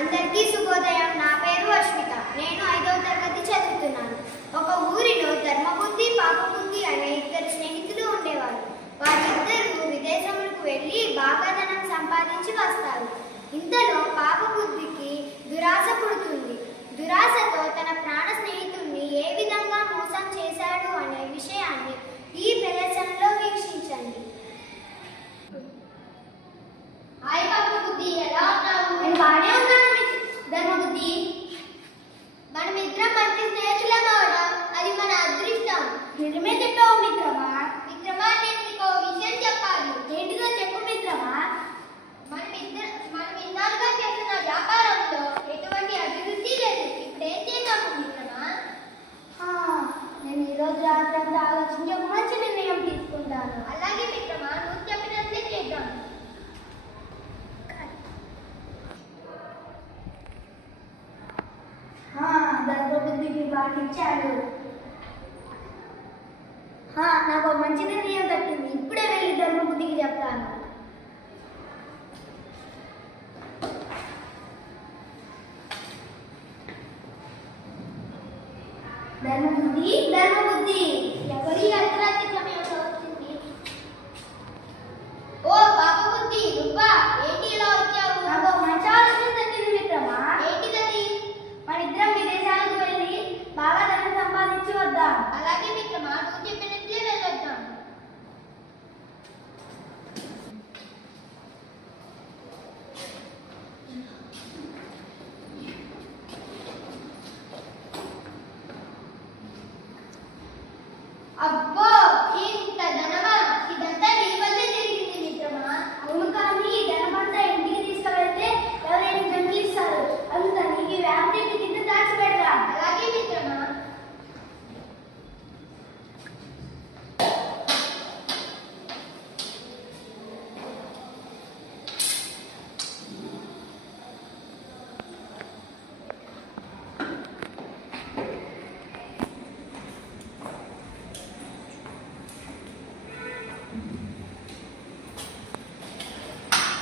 అందరికీ శుభోదయం. నా పేరు అశ్విత. నేను 5వ తరగతి చదువుతున్నాను. ఒక ఊరిలో ధర్మబుద్ధి, పాపబుద్ధి అనే ఇద్దరు స్నేహితులు ఉండేవారు. వారిద్దరూ విదేశములకు వెళ్ళి బాగా ధనం సంపాదించి వస్తారు. ఇంతలో పాపబుద్ధికి దురాశ పుడుతుంది. దురాశతో తన ప్రాణ స్నేహితుడిని ఏ విధంగా మోసం చేశాడు అనే విషయాన్ని ఈ ప్రదర్శనలో వీక్షించండి. హాయ్ పాపబుద్ధి, ఎలా ఉన్నావు? నేను బాగానే ఉన్నాను ధర్మబుద్ధి. మనమిద్దరం మంచి స్నేహితులం అవడం అది మన అదృష్టం. నిజమే చెప్పావు మిత్రమా. మిత్రమా, నేను నీకు విషయం చెప్పాలి. ఏంటిదో చెప్పు మిత్రమా. మనం ఇన్నాళ్ళుగా చేస్తున్న వ్యాపారంలో ఎటువంటి అభివృద్ధి లేదు. ఇప్పుడు ఏం చేద్దాము మిత్రమా? నేను ఈరోజు రాత్రంతా ఆలోచించి ఒక మంచి నిర్ణయం తీసుకుంటాను. అలాగే మిత్రమా, నువ్వు చెప్పినట్లే చేద్దాం. ధర్మబుద్ధికి పాటించాడు. నాకు మంచి నిర్ణయం తట్టింది. ఇప్పుడే వెళ్ళి ధర్మబుద్ధికి చెప్తాను. ధర్మబుద్ధి, ధర్మబుద్ధి, ఎవరి అర్ధరాత్రి సమయంలో వచ్చింది? ఓ పాపబుద్ధి, నువ్వా? ఏంటి ఇలా వచ్చావు? నాకు మంచి ఆలోచన తట్టింది మిత్రమా. ఏంటిదది? మనిద్దరం విదేశాలకు వెళ్ళి బాగా ధనం సంపాదించి వద్దాం. అలాగే మిత్రమా, నువ్వు చెప్పినట్లే వెళ్ళొద్దాం. అబ్బో, ఇంత ధనమా? ఇదంతా నీ వల్లే జరిగింది మిత్రమా. అవును, కానీ ధనమంతా ఇంటికి తీసుకువెళ్తే ఎవరైనా జంగిలిస్తారు. అందుకని నీకు వ్యాప్తి కింద దాచిపెడదాం. అలాగే మిత్రమా.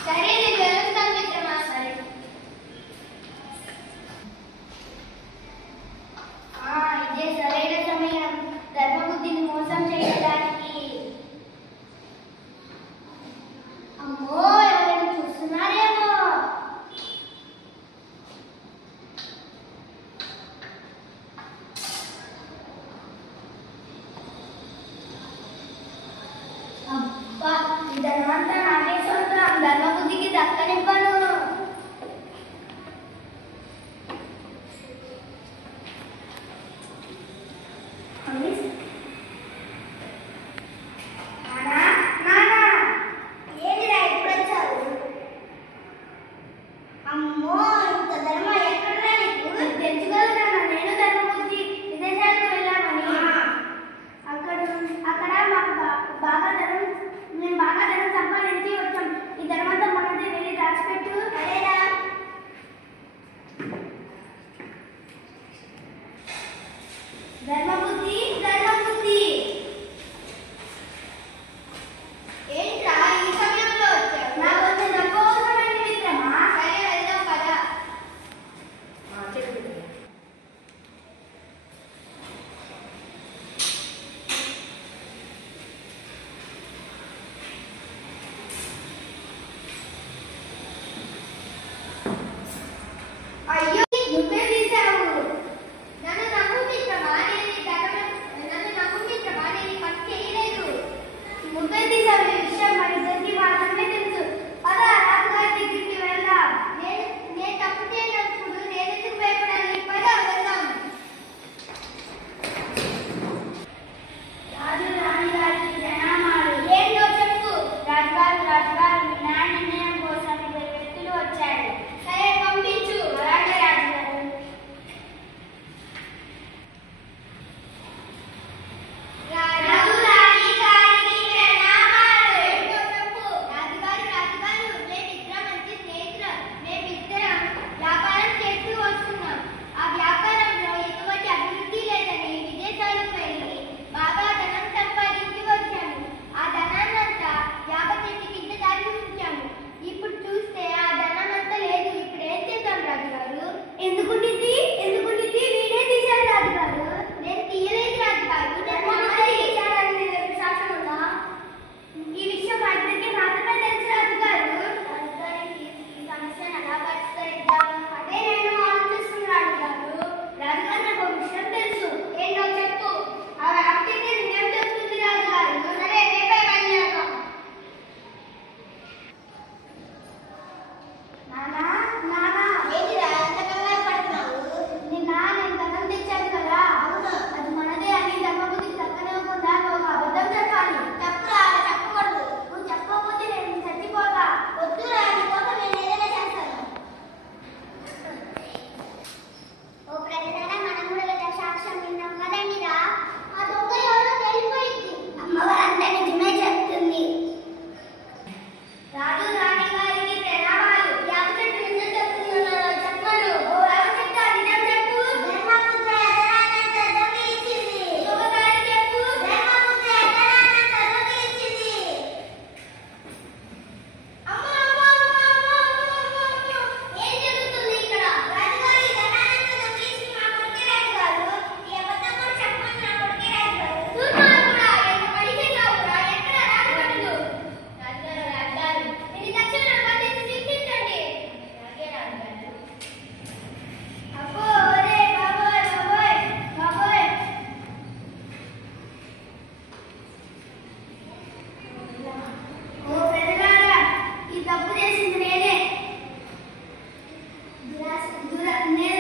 సరే, నేను వెళ్తాను మిత్రమా. సరే. ఇదే సరైన సమయం ధర్మబుద్ధిని మోసం చేయడానికి. అమ్మో, ఎవరైనా చూస్తున్నారేమో. అబ్బా, ఈ ధనమంతా నాకే సొంతం. ధర్మబుద్ధికి దక్కనివ్వను. అమ్మో, ఇంత ధర్మ ఎక్కడరా నీకు? తెలుసుకోగలరా, నేను ధర్మబుద్ధి విదేశాలకు వెళ్ళామని. అక్కడ మాకు మేము బాగా ధనం సంపాదించి వచ్చాం. ఈ ధర్మంతా మనది, వెళ్ళి దాచిపెట్టు. అదేరా. ధర్మబుద్ధి, ధర్మబుద్ధి, ఏంట్రా ఈ సమయంలో వచ్చావు? నాకు కొంచెం డబ్బు అవసరమైంది మిత్రమా. సరే, వెళ్దాం పద. నేను